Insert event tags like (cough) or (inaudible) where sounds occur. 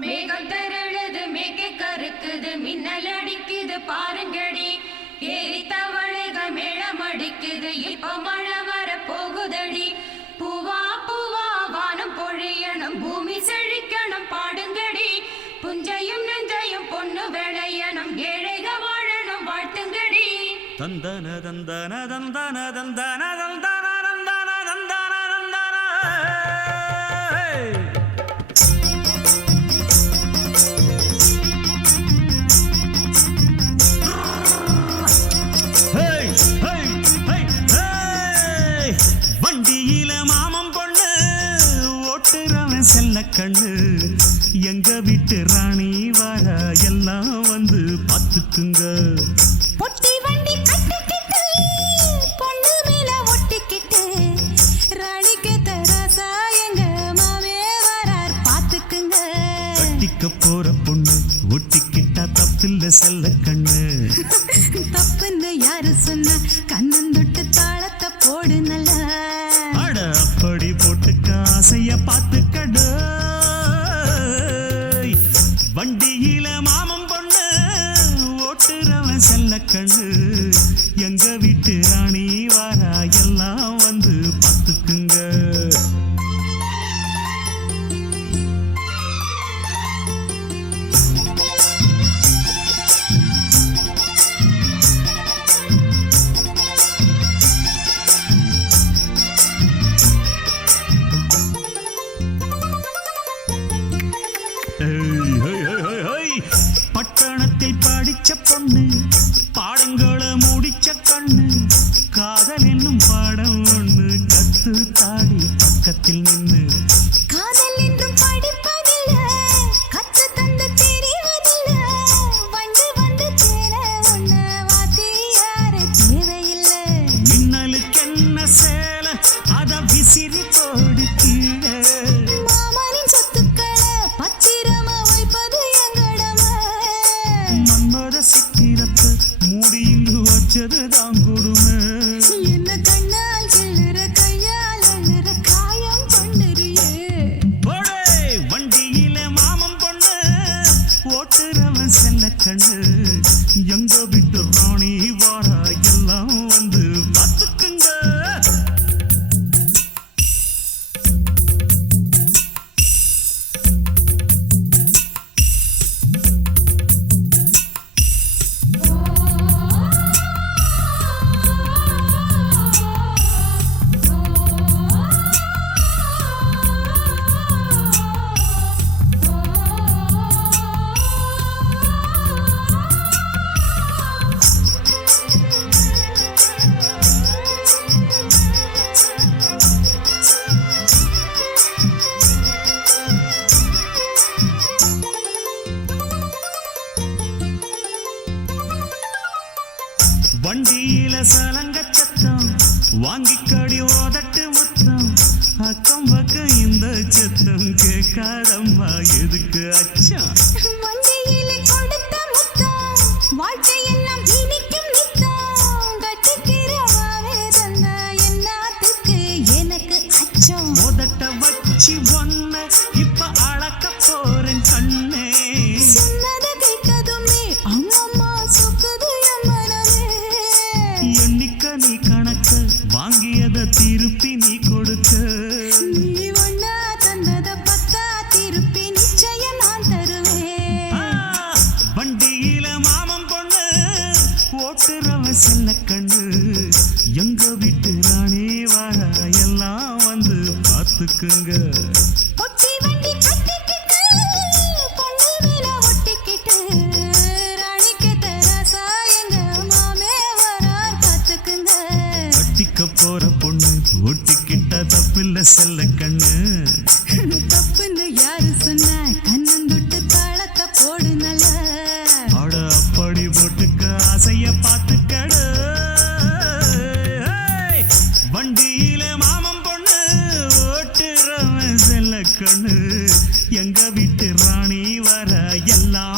மேகம் தரழுது மேக கருக்குது மின்னல் அடிக்குது பாருங்கடி. ஏறி தவளைகள் மேளம் அடிக்குது இப்ப மழை வர போகுதடி பூவா பூவா வானம் பொழியணும் பூமி செழிக்கணும் பாடுங்கடி. புஞ்சையும் நெஞ்சையும் பொண்ணு விளையணும் ஏழைக வாழணும் வாழ்த்துங்கடி. தந்தன தந்தன தந்தன தந்தன தந்தன தந்தன தந்தன தந்தன ஹேய், வீட்டு ராணி வர எல்லாம் வந்து பார்த்துக்குங்க. பொட்டி வண்டி கட்டிக்கிட்டு பொண்ணு மேல ஒட்டிக்கிட்டு ராணிக்கு தராசா எங்க மாமே வரார் பாத்துக்குங்க கட்டிக்க போற பொண்ணு ஒட்டிக்கிட்டா தப்பில்ல செல்ல கண்ணு. (laughs) தப்புன்னு யாரு சொன்ன கண்ணன் தொட்டு தாளத்தை போடு நல்லா. வண்டியில மாமம் பொண்ணு ஓட்டுறவன் செல்ல கண்ணு எங்க வீட்டு ராணி வாரா எல்லாம் வந்து படிச்ச பொண்ணு பாடங்களை முடிச்ச கண்ணு ஓட்டுறவன் செல்ல கண்ணு. எங்க விட்டு ராணி வாடா எல்லாம் வண்டியில சலங்க சத்தம் வாங்கிக்கடி ஓதட்டு முத்தம். அக்கம் பக்கம் இந்த சத்தம் கேட்காதம்மா எதுக்கு அச்சம்? கட்டிக்க போற பொண்ணு ஒட்டிக்கிட்ட தப்பில்ல செல்ல கண்ணு. தப்புன்னு யாரு சொன்ன? கண்ணன் தொட்டு தாளத்தை போடு நல்லா அட அப்படி போட்டுக்க ஆசைய பார்த்து கடு 人呐。